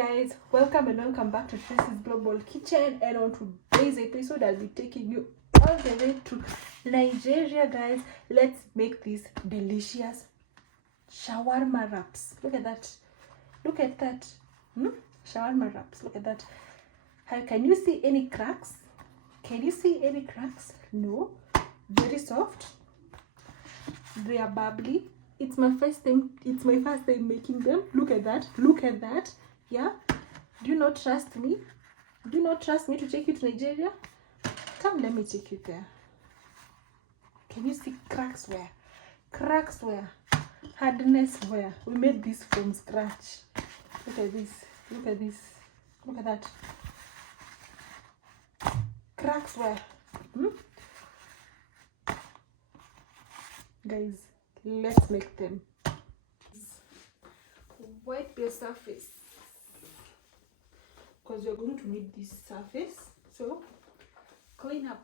Guys, welcome and welcome back to Tracy's Global Kitchen, and on today's episode I'll be taking you all the way to Nigeria. Guys, let's make these delicious shawarma wraps. Look at that, shawarma wraps. Look at that. How can you see any cracks? No. Very soft, they are bubbly. It's my first time making them. Look at that. Yeah, do you not trust me to take you to Nigeria? Come, let me take you there. Can you see cracks where? Hardness where? We made this from scratch. Look at that. Cracks where? Guys, let's make them. Wipe your surface, because you're going to need this surface, so clean up.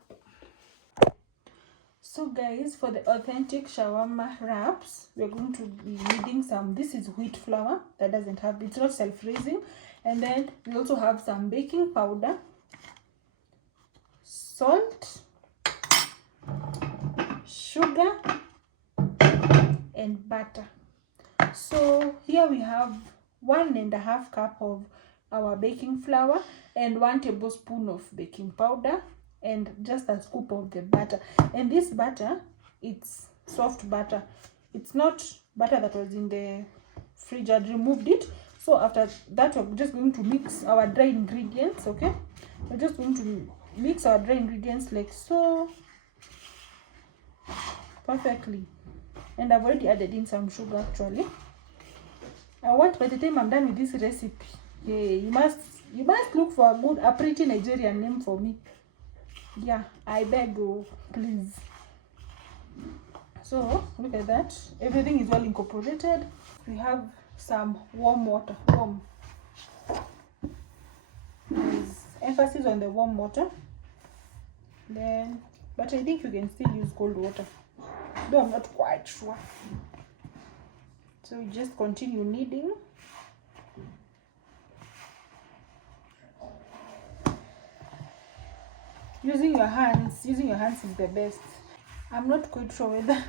So guys, for the authentic shawarma wraps, we're going to be needing some, this is wheat flour that doesn't have, it's not self-raising, and then we also have some baking powder, salt, sugar, and butter. So here we have 1.5 cup of our baking flour and 1 tablespoon of baking powder and just a scoop of the butter. And this butter, it's soft butter, it's not butter that was in the fridge. I removed it. So after that, we're just going to mix our dry ingredients. Okay, we're just going to mix our dry ingredients like so, perfectly. And I've already added in some sugar. Actually, I want, by the time I'm done with this recipe, you must look for a pretty Nigerian name for me. Yeah, I beg you, please. So look at that, everything is well incorporated. We have some warm water. There's emphasis on the warm water. Then, but I think you can still use cold water, though I'm not quite sure. So we just continue kneading. Using your hands is the best. I'm not quite sure whether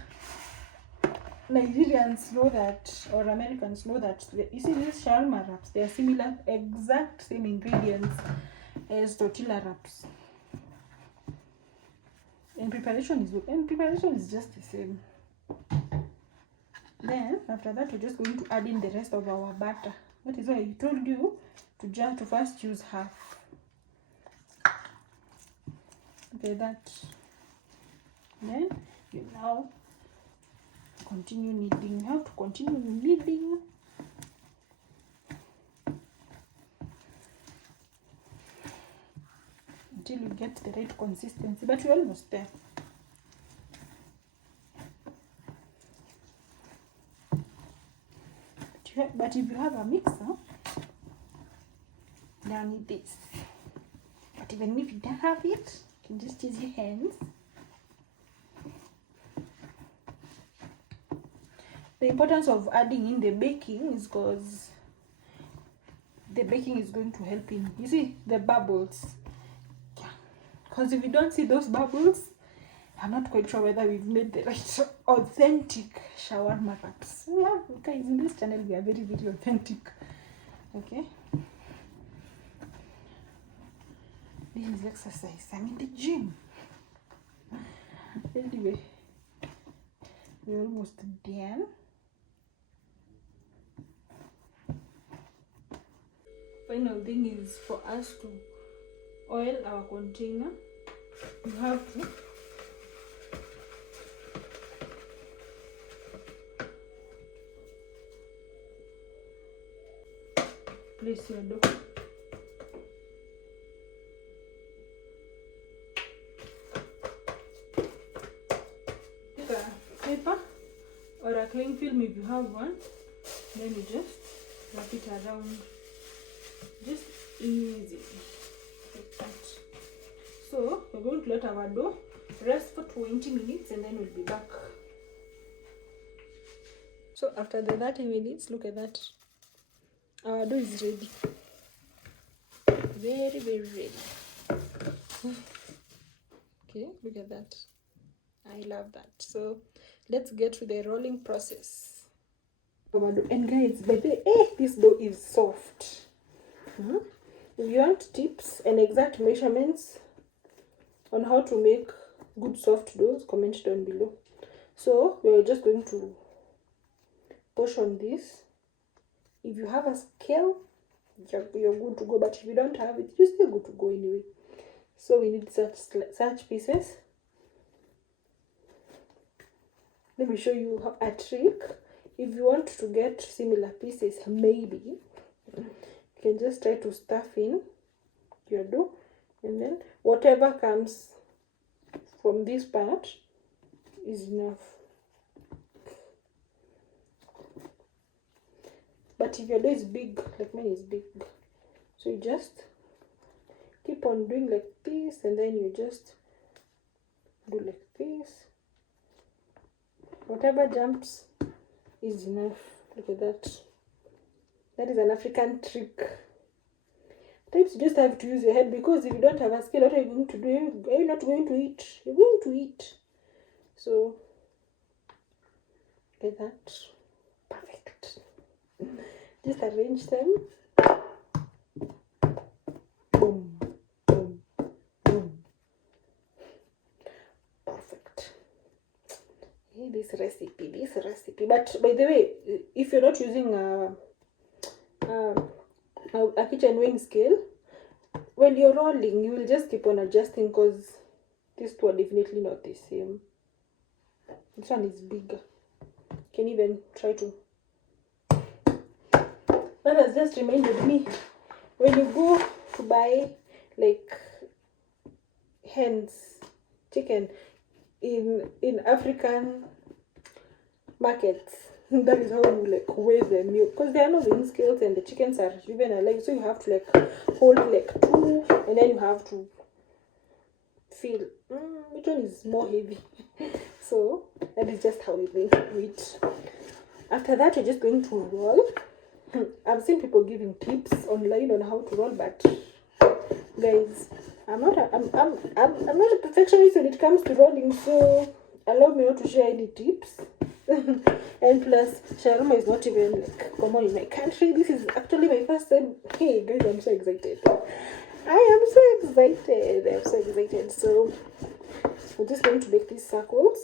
Nigerians know that or Americans know that. You see, these shawarma wraps, they are similar, exact same ingredients as tortilla wraps. And preparation is just the same. Then after that, we're just going to add in the rest of our butter. That is why I told you to first use half. Okay, that. Then you now continue kneading. You have to continue kneading until you get the right consistency, but we're almost there. But if you have a mixer, you need this. But even if you don't have it, you can just use your hands. The importance of adding in the baking is because the baking is going to help in, you see, the bubbles. Yeah. Because if you don't see those bubbles, I'm not quite sure whether we've made the right authentic shawarma wraps. Yeah, guys, in this channel we are very, very authentic. Okay. This is exercise. I'm in the gym. Anyway, we're almost done. Final thing is for us to oil our container. You have to place your dough. Take a paper or a cling film if you have one. Then you just wrap it around, just easy like that. So we're going to let our dough rest for 20 minutes and then we'll be back. So after the 30 minutes, look at that. Our dough is ready. Very, very ready. Okay, look at that. I love that. So let's get to the rolling process. And guys, by the way, this dough is soft. If you want tips and exact measurements on how to make good soft doughs, comment down below. So we're just going to portion this. If you have a scale, you're good to go, but if you don't have it, you're still good to go anyway. So we need such pieces. Let me show you a trick. If you want to get similar pieces, maybe you can just try to stuff in your dough, and then whatever comes from this part is enough. But if your dough is big, like mine is big, so you just keep on doing like this, and then you just do like this. Whatever jumps is enough. Look at that. That is an African trick. Sometimes you just have to use your head, because if you don't have a skill, what are you going to do? Are you not going to eat? You're going to eat. So, look at that. Perfect. Just arrange them. Boom, boom, boom. Perfect. This recipe. But by the way, if you're not using a kitchen weighing scale, when you're rolling, you will just keep on adjusting, because these two are definitely not the same. This one is bigger. You can even try to. That has just reminded me, when you go to buy like hens, chicken in African markets, that is how you like weigh the milk, because there are no weighing scales and the chickens are even alike, so you have to like hold like two, and then you have to feel which one is more heavy. So that is just how we do it. After that, you're just going to roll. I've seen people giving tips online on how to roll, but guys, I'm not a perfectionist when it comes to rolling, so allow me not to share any tips. And plus, shawarma is not even like common in my country. This is actually my first time. Hey guys, I'm so excited. I am so excited. So we're just going to make these circles.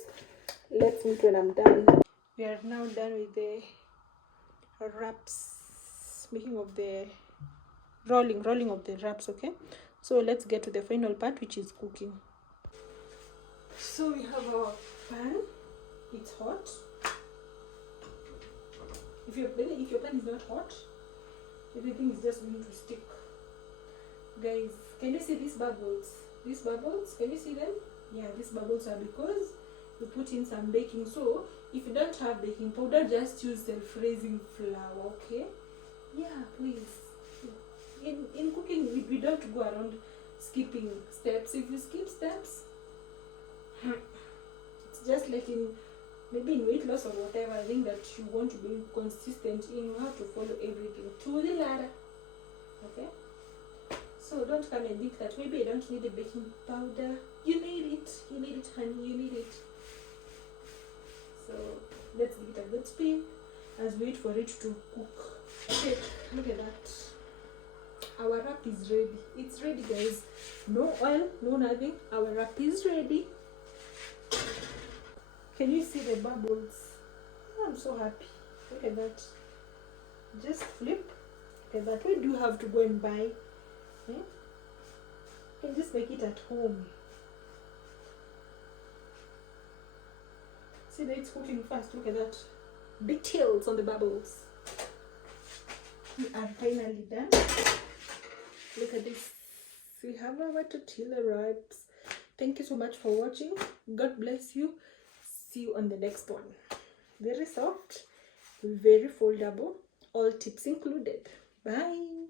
Let's meet when I'm done. We are now done with the wraps, making of the rolling of the wraps. Okay, so let's get to the final part, which is cooking. So we have our pan. It's hot. If your pan is not hot, everything is just going to stick. Guys, can you see these bubbles? These bubbles, can you see them? Yeah, these bubbles are because you put in some baking. So if you don't have baking powder, just use self-raising flour. Okay? Yeah, please. In cooking, we don't go around skipping steps. If you skip steps, it's just like maybe in weight loss or whatever, I think that you want to be consistent in how to follow everything to the ladder. Okay? So don't come and think that maybe I don't need the baking powder. You need it, honey, you need it. So let's give it a good spin as we wait for it to cook. Okay, look at that. Our wrap is ready. It's ready, guys. No oil, no nothing. Our wrap is ready. Can you see the bubbles? I'm so happy. Look at that. Just flip. Look at that. Where do you have to go and buy? You can just make it at home. See that it's cooking fast. Look at that. Details on the bubbles. We are finally done. Look at this. We have our tortilla wraps. Thank you so much for watching. God bless you. See you on the next one. Very soft, very foldable, all tips included. Bye.